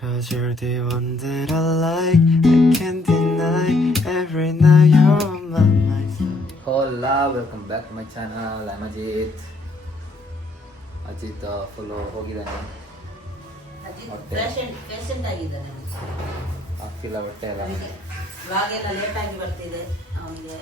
Cause you're the one that I like, I can't deny. Every night you're on my mind. Hola, welcome back to my channel. I'm Ajit. Ajit full ಹೋಗಿದ್ದಾನೆ, patient ಆಗಿದ್ದಾನೆ. ಆಗ್ತಿಲ್ಲ ಹೊಟ್ಟೆ ಎಲ್ಲ. ಇವಾಗೆಲ್ಲ ಲೇಟಾಗಿ ಬರ್ತಿದೆ, ಅವನಿಗೆ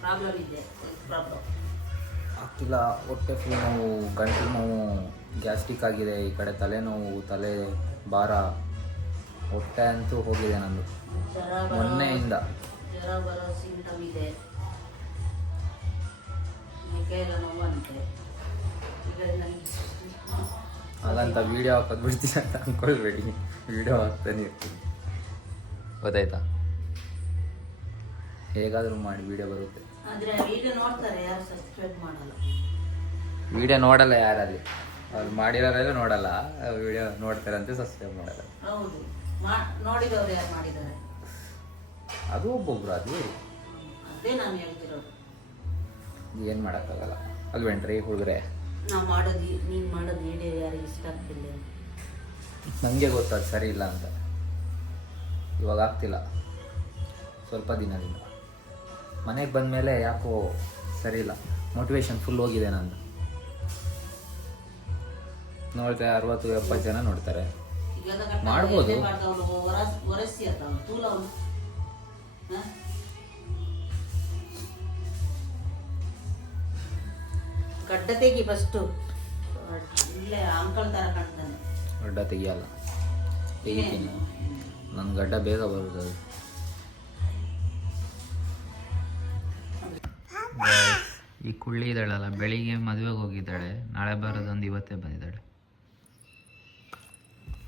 ಪ್ರಾಬ್ಲಮ್ ಇದೆ, ಪ್ರಾಬ್ಲಮ್ ಆಗ್ತಿಲ್ಲ. ಹೊಟ್ಟೆ ಫುಲ್ ನೋವು, ಗಂಟಲು ನೋವು, ಗ್ಯಾಸ್ಟ್ರಿಕ್ ಆಗಿದೆ, ಈ ಕಡೆ ತಲೆನೋವು, ತಲೆ ಭಾರ, ಹೊಟ್ಟೆ ಅಂತೂ ಹೋಗಿದೆ ನಂದು ಮೊನ್ನೆಯಿಂದ. ಜ್ವರ ಬರೋ ಸಿಂಟಮ್ ಇದೆ, ಎಲ್ಲ ನೋವು ಅಂತೆ. ಹಾಗಂತ ವೀಡಿಯೋ ಹಾಕೋದು ಬಿಡ್ತೀನಿ ಅಂತ ಅಂದ್ಕೊಳ್ಬೇಡಿ, ವೀಡಿಯೋ ಹಾಕ್ತಾನೆ ಇರ್ತೀನಿ, ಗೊತ್ತಾಯ್ತಾ? ಹೇಗಾದರೂ ಮಾಡಿ ವೀಡಿಯೋ ಬರುತ್ತೆ. ಆದರೆ ವೀಡಿಯೋ ನೋಡ್ತಾರೆ, ಯಾರು ಸಬ್ಸ್ಕ್ರೈಬ್ ಮಾಡಲ್ಲ. ವೀಡಿಯೋ ನೋಡಲ್ಲ ಯಾರಲ್ಲಿ, ಅವ್ರು ಮಾಡಿರೋರೆಲ್ಲ ನೋಡಲ್ಲ, ವೀಡಿಯೋ ನೋಡ್ತಾರಂತೆ ಸಬ್ಸ್ಕ್ರೈಬ್ ಮಾಡಲ್ಲ. ಹೌದು, ನೋಡಿದವ್ರು ಯಾರು ಮಾಡಿದ್ದಾರೆ, ಅದು ಒಬ್ಬೊಬ್ರು, ಅದು ಅದೇ ನಾನು ಹೇಳ್ತಿರೋದು. ಏನು ಮಾಡೋಕ್ಕಾಗಲ್ಲ ಅಲ್ವೇನ್ರಿ ಹುಡುಗರೆ? ನಾವು ಮಾಡೋದು, ನೀನು ಮಾಡೋದು ವಿಡಿಯೋ ಯಾರಿಗೆ ಇಷ್ಟ ಆಗ್ತಿಲ್ಲ. ನನಗೆ ಗೊತ್ತದು ಸರಿ ಇಲ್ಲ ಅಂತ. ಇವಾಗ ಆಗ್ತಿಲ್ಲ, ಸ್ವಲ್ಪ ದಿನದಿಂದ. ಮನೆಗೆ ಬಂದಮೇಲೆ ಯಾಕೋ ಸರಿ ಇಲ್ಲ, ಮೋಟಿವೇಶನ್ ಫುಲ್ ಹೋಗಿದೆ ನಂದು. ನೋಡ್ತಾರೆ 60-70 ಜನ ನೋಡ್ತಾರೆ, ಮಾಡ್ಬೋದು. ಗಡ್ಡ ತೆಗಿ ಫಸ್ಟು, ಇಲ್ಲೇ ಅಂಕಲ್ ಥರ ಕಾಣ್ತಾನೆ. ಗಡ್ಡ ತೆಗಿಯಲ್ಲ, ತೆಗಿತೀನಿ. ನನ್ನ ಗಡ್ಡ ಬೇಗ ಬರುತ್ತೆ ಅದು. ಈ ಕುಳ್ಳಿ ಇದ್ದಾಳಲ್ಲ, ಬೆಳಿಗ್ಗೆ ಮದುವೆಗೆ ಹೋಗಿದ್ದಾಳೆ, ನಾಳೆ ಬರೋದೊಂದು ಇವತ್ತೇ ಬಂದಿದ್ದಾಳೆ.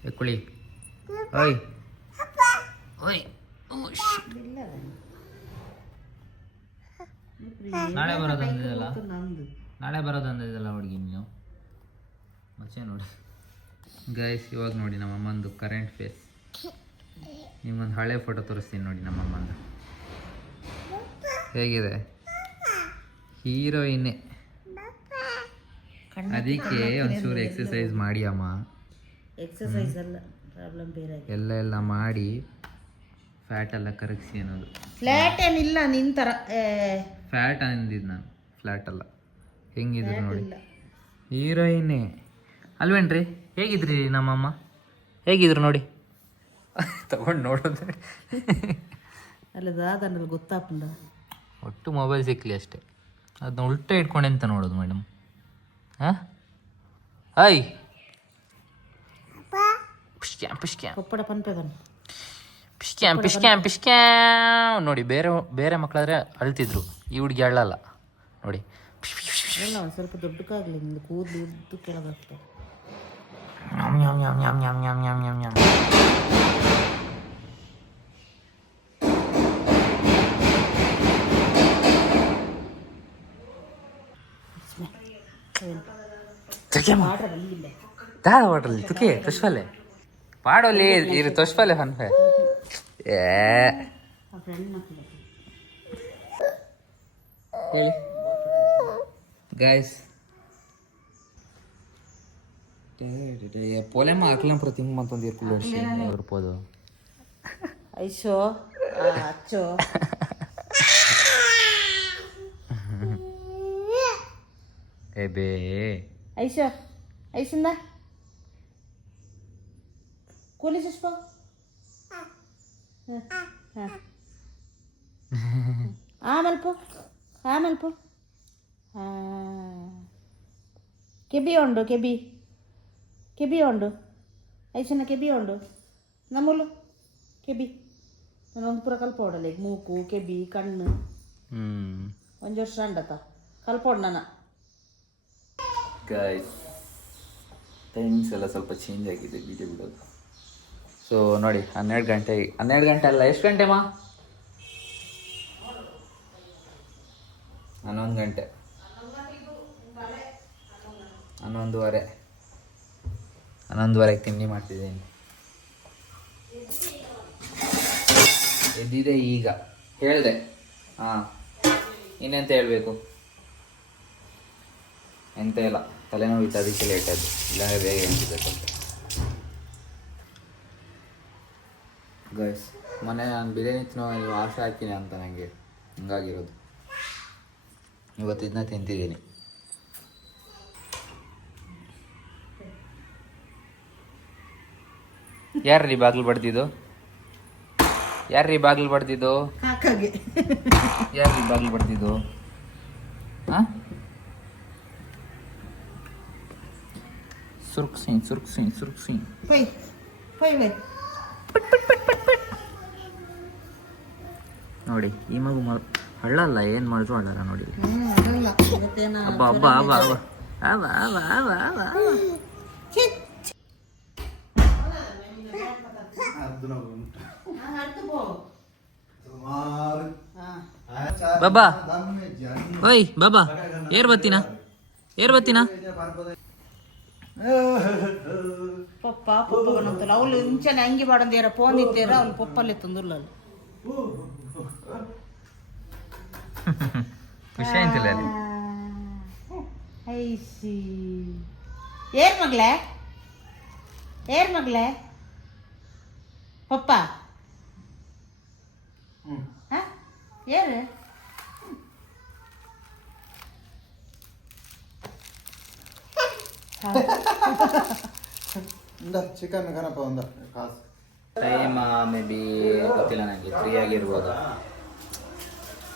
ಏ ಕುಳಿ, ಓಯ್ ಓಯ್, ನಾಳೆ ಬರೋದಂದಿದಲ್ಲ, ನಾಳೆ ಬರೋದಂದಿದಲ್ಲ ಹುಡುಗಿ ನೀವು ಮಚ್ಚೆ ನೋಡಿ. ಗೈಸ್, ಇವಾಗ ನೋಡಿ ನಮ್ಮಮ್ಮಂದು ಕರೆಂಟ್ ಫೇಸ್. ನಿಮ್ಮೊಂದು ಹಳೆ ಫೋಟೋ ತೋರಿಸ್ತೀನಿ ನೋಡಿ ನಮ್ಮಮ್ಮಂದು, ಹೇಗಿದೆ. ಹೀರೋಯಿನ್ನೇ. ಅದಕ್ಕೆ ಒಂಚೂರು ಎಕ್ಸಸೈಸ್ ಮಾಡಿ ಅಮ್ಮ. ಎಕ್ಸಸೈಸ್ ಅಲ್ಲ, ಪ್ರಾಬ್ಲಮ್ ಬೇರೆ. ಎಲ್ಲ ಮಾಡಿ ಫ್ಯಾಟ್ ಎಲ್ಲ ಕರಗಿಸಿ ಅನ್ನೋದು. ಫ್ಲ್ಯಾಟ್ ಏನಿಲ್ಲ, ನಿನ್ನ ಥರ ಫ್ಯಾಟ್ ಅಂದಿದ್ದು ನಾನು, ಫ್ಲ್ಯಾಟ್ ಅಲ್ಲ. ಹೆಂಗಿದ್ರು ನೋಡಿ, ಹೀರೋಯಿನ್ನೇ ಅಲ್ವೇನ್ರಿ? ಹೇಗಿದ್ರಿ ನಮ್ಮಮ್ಮ, ಹೇಗಿದ್ರು ನೋಡಿ, ತಗೊಂಡು ನೋಡೋದು. ಅಲ್ಲದಾದಲ್ಲಿ ಗೊತ್ತಾಪಂಡ, ಒಟ್ಟು ಮೊಬೈಲ್ ಸಿಕ್ಕಲಿ ಅಷ್ಟೇ, ಅದನ್ನ ಉಲ್ಟಾ ಇಟ್ಕೊಂಡೆ ಅಂತ ನೋಡೋದು ಮೇಡಮ್. ಹಾಂ ಹಾಯ್ ಪಿಶ್ಕ್ಯಾಮ್ ಪಿಶ್ಕ್ಯಾಮ್ ಕೊಪ್ಪಡ ಪನ್ಪೆಗನ್ ಪಿಶ್ಕ್ಯಾಮ್ ಪಿಶ್ಕ್ಯಾಮ್ ಪಿಶ್ಕ್ಯಾಮ್ ನೋಡಿ. ಬೇರೆ ಮಕ್ಕಳಾದ್ರೆ ಅಳ್ತಿದ್ರು, ಈ ಹುಡುಗಿ ಅಳ್ಳಲ್ಲ ನೋಡಿ. ಇಲ್ಲ, ಒಂದು ಸ್ವಲ್ಪ ದೊಡ್ಡಕ್ಕಾಗಲಿ, ನಿಂದು ಕೂದಲು ಉದ್ದು ಕೆಳಗಾಗ್ತದೆ. दादा वाटल तुके तोशवाले पाडोले इरे तोशवाले फन पे ए गाइस ಪೋಲೆ ಮಾಕ್ಲಂ ಪ್ರತಿ ಮತ್ತೊಂದು ಇರ್ಕೊಳ್ಳಿ ಇರ್ಬೋದು. ಐಶೋ ಅಚ್ಚೋ ಏಬೇ ಐಶೋ ಐಶಂದ ಕೂಲಿ ಸುಷ್ಪ ಆಮೇಲೆ ಪೋ ಕೆಬಿ ಉಂಡು, ಕೆಬಿ ಉಂಡು ಐಶನ, ಕೆಬಿ ಉಂಡು ನಮ್ಮಲು ಕೆಬಿ. ನಾನೊಂದು ಪೂರ ಕಲ್ಪೋಡಲ್ಲ, ಈಗ ಮೂಕು ಕೆಬಿ ಕಣ್ಣು ಒಂದು ವರ್ಷ ಅಂಡತ ಕಲ್ಪೋಡು ನನ್ನ. ಗೈಸ್, ಟೈಮಿಂಗ್ಸ್ ಎಲ್ಲ ಸ್ವಲ್ಪ ಚೇಂಜ್ ಆಗಿದೆ ವಿಡಿಯೋ ಬಿಡೋದು. ಸೊ ನೋಡಿ, 12 ಗಂಟೆ ಅಲ್ಲ, ಎಷ್ಟು ಗಂಟೆ ಮಾ? 11 ಗಂಟೆ, 11:30 ತಿಂಡಿ ಮಾಡ್ತಿದ್ದೀನಿ. ಎದ್ದಿದೆ ಈಗ, ಹೇಳಿದೆ. ಹಾಂ, ಇನ್ನೆಂತ ಹೇಳಬೇಕು, ಎಂತ ಇಲ್ಲ, ತಲೆನೋವು ಇತ್ತು, ಅದಕ್ಕೆ ಲೇಟ್ ಆಯಿತು, ಇಲ್ಲಾಂದರೆ ಬೇಗ ಎನ್ಸಿದೆ ಸ್ವಲ್ಪ. ಗೈಸ್ ಮೊನ್ನೆ ನಾನು ಬಿರಿಯಾನಿ ತಿನ್ನೋ ನೀವು ಆಸೆ ಹಾಕ್ತೀನಿ ಅಂತ ನನಗೆ ಹಂಗಾಗಿರೋದು. ಇವತ್ತು ಇದನ್ನ ತಿಂತಿದ್ದೀನಿ. ಯಾರ್ರೀ ಬಾಗಿಲು ಬಡ್ದಿದ್ದು? ಯಾರ್ರೀ ಬಾಗಿಲು ಬಡ್ದಿದ್ದು? ಕಾಕಾಗೆ ಯಾರ್ರೀ ಬಾಗಿಲು ಬಡ್ದಿದ್ದು? ಹಾಂ ಸುರ್ಕ್ಸಿಂಗ್ ಸುರ್ಕ್ಸಿಂಗ್ ಸುರ್ಕ್ಸಿಂಗ್ ಪೈ ಪೈ ಬೈ ನೋಡಿ ಈ ಮಗು ಹಳ್ಳಲ್ಲ ಏನು ಮಾಡಿದ್ರು ಹಳ್ಳಲ್ಲ ನೋಡಿ. ಅದಲ್ಲ ಇವತ್ತೇನ ಹಬ್ಬ ಹಬ್ಬ ಹಬ್ಬ ಹಬ್ಬ ಹಬ್ಬ ಹಬ್ಬ ಹಬ್ಬ ಹಬ್ಬ ಹಬ್ಬ. ಬಾಬಾ ಓಯ್ ಬಾಬಾ ಏರ್ ಬತ್ತೀನಾ ಏರ್ ಬತ್ತೀನಾ ಪಪ್ಪ ಪಪ್ಪಗನಂತಲ್ಲ ಅವಳು ಇಂಚನೆ ಅಂಗಿ ಬಾಡಂದೇರ ಫೋನ್ ಇತ್ತೇರ ಅವ್ನು ಪಪ್ಪಲ್ಲೇ ತಂದಿಲ್ಲ ಖುಷಿ ಆಯ್ತಿಲ್ಲ ಅಲ್ಲಿ. ಐಸಿ ಏರ್ ಮಗ್ಳೆ ಏರ್ ಮಗ್ಳೆ ಪಪ್ಪ ಏರು ಚಿಕನ್ ಕನಪ ಒಂದು ಕಾಸು ಟೈಮ್ ಮೇ ಬಿ ಗೊತ್ತಿಲ್ಲ ನನಗೆ 3 ಆಗಿರ್ಬೋದು.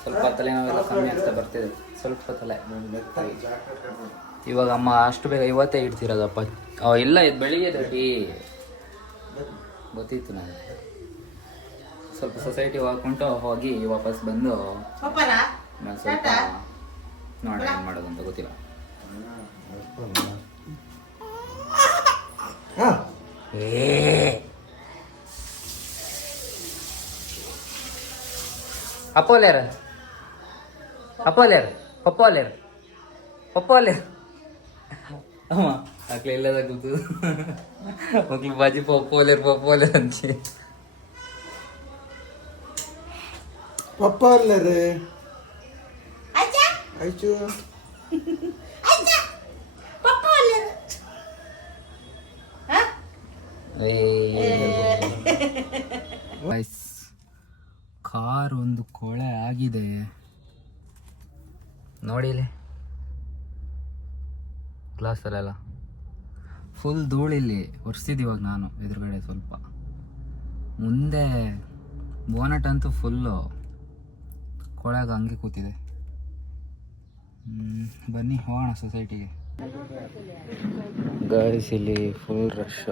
ಸ್ವಲ್ಪ ತಲೆನೋವೆಲ್ಲ ಕಮ್ಮಿ ಆಗ್ತಾ ಬರ್ತಿದೆ, ಸ್ವಲ್ಪ ತಲೆ. ಇವಾಗ ಅಮ್ಮ ಅಷ್ಟು ಬೇಗ ಇವತ್ತೇ ಇಡ್ತಿರೋದಪ್ಪ. ಇಲ್ಲ ಇದು ಬೆಳಿಗ್ಗೆ ಟೀ ಗೊತ್ತಿತ್ತು ನನಗೆ. ಸ್ವಲ್ಪ ಸೊಸೈಟಿ ಹೋಗ್ಕೊಂಡು ಹೋಗಿ ವಾಪಸ್ ಬಂದು ನಾನು ಸ್ವಲ್ಪ ನೋಡೋಣ ಏನು ಮಾಡೋದು ಅಂತ ಗೊತ್ತಿಲ್ಲ. ಅಪ್ಪೋಲೇರ ಅಪ್ಪೋಲೇರ್ ಪಪ್ಪೋಲೇರ್ ಪಪ್ಪೋಲೇರ್ ಅಮ್ಮ ಅಕ್ಲೆ ಇಲ್ಲದ ಕೂತು ಮಕ್ಳು ಬಾಜಿ ಪಪ್ಪೋಲೇರ್ ಅಂತಿ ಪಪ್ಪ ಅಲ್ಲರೇ ಆಯ್ತು ಕಾರ್ ಒಂದು ಕೊಳೆ ಆಗಿದೆ ನೋಡಿಲಿ, ಗ್ಲಾಸಲ್ಲೆಲ್ಲ ಫುಲ್ ಧೂಳಿಲ್ಲಿ ಒರೆಸಿದ್ದೀವಾಗ ನಾನು ಎದುರುಗಡೆ ಸ್ವಲ್ಪ ಮುಂದೆ ಬೋನಟ್ ಅಂತೂ ಫುಲ್ಲು ಕೊಳೆಗ ಹಂಗೆ ಕೂತಿದೆ. ಬನ್ನಿ ಹೋಗೋಣ ಸೊಸೈಟಿಗೆ. ಗೈಸ್ ಇಲ್ಲಿ full rush.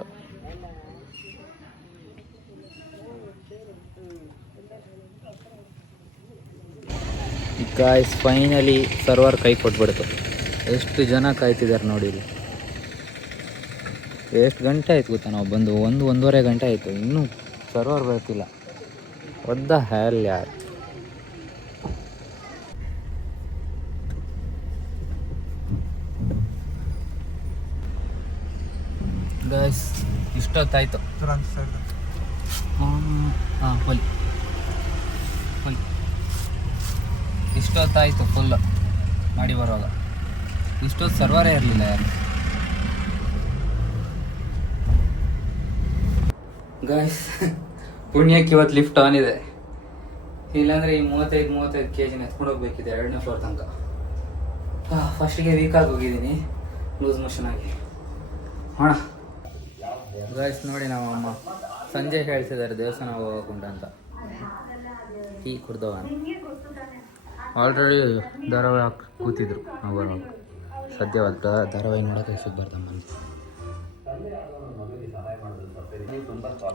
Guys finally server ಕೈ ಕೊಟ್ಬಿಡ್ತು. ಎಷ್ಟು ಜನ ಕಾಯ್ತಿದ್ದಾರೆ ನೋಡಿ ಇಲ್ಲಿ. ಎಷ್ಟು ಗಂಟೆ ಆಯ್ತು ಗೊತ್ತಾ ನಾವು ಬಂದು? 1-1.5 ಗಂಟೆ ಆಯಿತು, ಇನ್ನೂ ಸರ್ವರ್ ಬರ್ತಿಲ್ಲ. ಒದ್ದ ಹ್ಯಾಲ್ ಯಾರು. ಗೈಸ್ ಇಷ್ಟೊತ್ತಾಯ್ತು. ಹಾಂ ಪೊಲಿ ಇಷ್ಟೊತ್ತಾಯಿತು ಫುಲ್ ಮಾಡಿ ಬರುವಾಗ. ಇಷ್ಟೊತ್ತು ಸರ್ವರೇ ಇರಲಿಲ್ಲ ಯಾರು. ಗಾಯ್ಸ್ ಪುಣ್ಯಕ್ಕೆ ಇವತ್ತು ಲಿಫ್ಟ್ ಆನ್ ಇದೆ, ಇಲ್ಲಾಂದರೆ ಈ 35 kg ಎತ್ಕೊಂಡು ಹೋಗ್ಬೇಕಿದೆ 2ನೇ ಫ್ಲೋರ್ ತನಕ. ಫಸ್ಟಿಗೆ ವೀಕಾಗಿ ಹೋಗಿದ್ದೀನಿ ಲೂಸ್ ಮೋಷನ್ ಆಗಿ. ಹೋಣ ಗಾಯ್ಸ್ ನೋಡಿ ನಾವು ಅಮ್ಮ ಸಂಜೆ ಹೇಳ್ತಿದ್ದಾರೆ ದೇವಸ್ಥಾನ ಹೋಗಕ್ಕುಂಟ ಅಂತ. ಟೀ ಕುಡ್ದವ ಆಲ್ರೆಡಿ ಧಾರಾವಾಹಿ ಕೂತಿದ್ರು ನಾವು ಬರುವಾಗ. ಸದ್ಯವಾದ ಧಾರಾವಾಹಿ ನೋಡೋಕೆ ಸುಬ್ಬರ್ದಮ್ಮ ಅಂತ.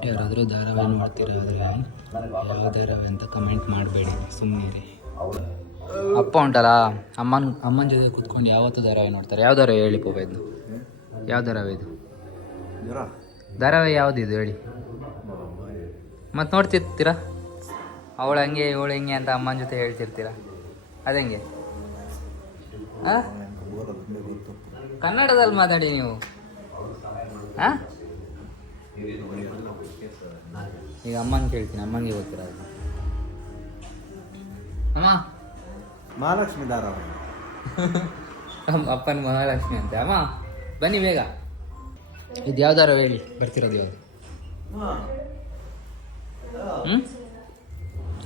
ಯಾರಾದರೂ ಧಾರಾವಾಹಿ ನೋಡ್ತಿರಾದ್ರೆ ಯಾವ ಧಾರಾವಾಹಿ ಅಂತ ಕಮೆಂಟ್ ಮಾಡಬೇಡಿ, ಸುಮ್ಮನೆ. ಅಪ್ಪ ಉಂಟಲ್ಲ ಅಮ್ಮನ ಜೊತೆ ಕೂತ್ಕೊಂಡು ಯಾವತ್ತೂ ಧಾರಾವಾಹಿ ನೋಡ್ತಾರೆ. ಯಾವ ಧಾರಾವಾಹಿ ಹೇಳಿ ಪೋಪ ಇದು? ಯಾವ ಧಾರಾವಾಹಿ ಇದು? ಧಾರಾವಾಹಿ ಯಾವುದಿದು ಹೇಳಿ? ಮತ್ತು ನೋಡ್ತಿರ್ತೀರಾ ಅವಳು ಹಂಗೆ ಇವಳು ಹಿಂಗೆ ಅಂತ ಅಮ್ಮನ ಜೊತೆ ಹೇಳ್ತಿರ್ತೀರಾ, ಅದಂಗೆ? ಕನ್ನಡದಲ್ಲಿ ಮಾತಾಡಿ ನೀವು. ಹಾಂ ಈಗ ಅಮ್ಮನ ಕೇಳ್ತೀನಿ, ಅಮ್ಮನಿಗೆ ಗೊತ್ತಿರ ಅದು. ಅಮ್ಮ ಮಹಾಲಕ್ಷ್ಮಿ ಧಾರಾವಾಹಿ ಅಪ್ಪನ ಮಹಾಲಕ್ಷ್ಮಿ ಅಂತೆ. ಅಮ್ಮ ಬನ್ನಿ ಬೇಗ. ಇದು ಯಾವ್ದಾರ ಹೇಳಿ ಬರ್ತಿರೋದು ಯಾವುದು?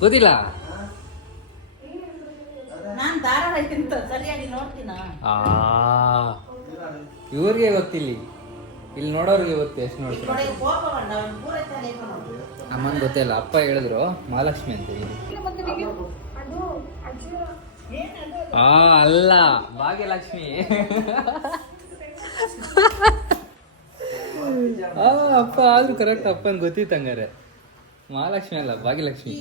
ಗೊತ್ತಿಲ್ಲ. ನಾನ್ ಧಾರಾವಾಹಿ ಅಂತ ಸರಿಯಾಗಿ ನೋಡ್ತೀನ. ಇವ್ರಿಗೆ ಗೊತ್ತಿಲ್ಲ, ಇಲ್ಲಿ ನೋಡೋರಿಗೆ ಗೊತ್ತು ಎಷ್ಟು ನೋಡ್ತಾರೆ. ಅಮ್ಮನ್ ಗೊತ್ತಿಲ್ಲ, ಅಪ್ಪ ಹೇಳಿದ್ರು ಮಹಾಲಕ್ಷ್ಮಿ ಅಂತ ಹೇಳಿ. ಅಲ್ಲ, ಭಾಗ್ಯಲಕ್ಷ್ಮಿ. ಅಪ್ಪ ಆದ್ರೂ ಕರೆಕ್ಟ್, ಅಪ್ಪನ್ ಗೊತ್ತಿತ್ತು ಹಂಗಾರೆ. ಮಹಾಲಕ್ಷ್ಮಿ ಅಲ್ಲ, ಭಾಗ್ಯಲಕ್ಷ್ಮಿ.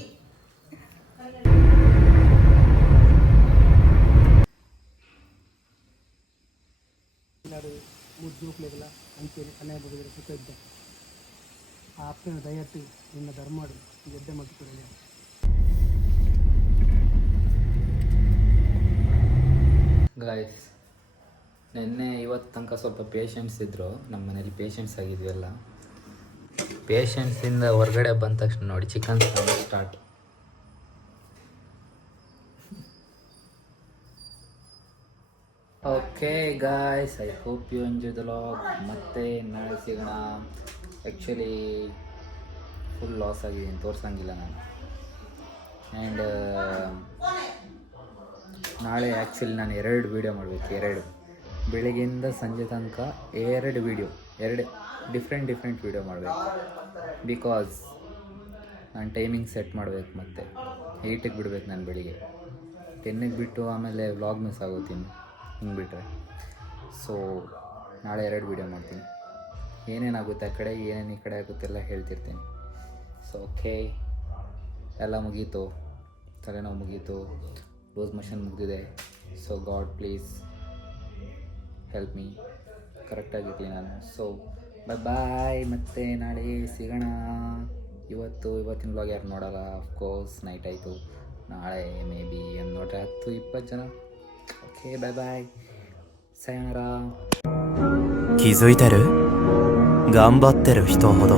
ಗಾಯ್ಸ್, ನಿನ್ನೆ ಇವತ್ತು ತನಕ ಸ್ವಲ್ಪ ಪೇಷಂಟ್ಸ್ ಇದ್ದರು ನಮ್ಮ ಮನೇಲಿ. ಪೇಷಂಟ್ಸ್ ಆಗಿದ್ವಿ ಎಲ್ಲ. ಪೇಷಂಟ್ಸಿಂದ ಹೊರಗಡೆ ಬಂದ ತಕ್ಷಣ ನೋಡಿ chicken start. Okay guys, I hope you enjoy the vlog. ಮತ್ತೆ ನಾಳೆ ಸಿಗೋಣ. ಆ್ಯಕ್ಚುಲಿ ಫುಲ್ ಲಾಸ್ ಆಗಿದ್ದೀನಿ, ತೋರ್ಸಂಗಿಲ್ಲ ನಾನು. ಆ್ಯಂಡ್ ನಾಳೆ ಆ್ಯಕ್ಚುಲಿ ನಾನು 2 ವೀಡಿಯೋ ಮಾಡಬೇಕು. 2 ಬೆಳಗ್ಗೆಯಿಂದ ಸಂಜೆ ತನಕ 2 ವೀಡಿಯೋ, 2 ಡಿಫ್ರೆಂಟ್ ವೀಡಿಯೋ ಮಾಡಬೇಕು. ಬಿಕಾಸ್ ನಾನು ಟೈಮಿಂಗ್ ಸೆಟ್ ಮಾಡಬೇಕು. ಮತ್ತು 8ಕ್ಕೆ ಬಿಡಬೇಕು ನಾನು ಬೆಳಿಗ್ಗೆ. 10ಕ್ಕೆ ಬಿಟ್ಟು ಆಮೇಲೆ ವ್ಲಾಗ್ ಮಿಸ್ ಆಗೋತೀನಿ ಹಿಂಗೆ ಬಿಟ್ಟರೆ. ಸೊ ನಾಳೆ 2 ವೀಡಿಯೋ ಮಾಡ್ತೀನಿ. ಏನೇನಾಗುತ್ತೆ ಆ ಕಡೆ, ಏನೇನು ಈ ಕಡೆ ಆಗುತ್ತೆ ಎಲ್ಲ ಹೇಳ್ತಿರ್ತೀನಿ. ಸೊ ಓಕೆ, ಎಲ್ಲ ಮುಗೀತು. ತಲೆನೋವು ಮುಗೀತು, ಲೂಸ್ ಮೋಷನ್ ಮುಗಿದಿದೆ. So God please help me, ಕರೆಕ್ಟಾಗಿರಲಿ ನಾನು. ಸೊ ಬಾಯ್, ಮತ್ತೆ ನಾಳೆ ಸಿಗೋಣ. ಇವತ್ತಿನ ಬ್ಲಾಗ್ ಯಾರು ನೋಡಲ್ಲ, ಅಫ್ಕೋರ್ಸ್ ನೈಟ್ ಆಯಿತು. ನಾಳೆ ಮೇ ಬಿ ಒಂದು ನೋಡ್ರೆ 10-20 ಜನ. Okay bye, ಸಯನರ. 気づいてる？頑張ってる人ほど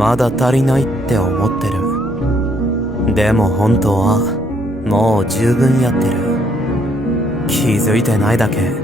まだ足りないって思ってる。でも本当はもう十分やってる。気づいてないだけ。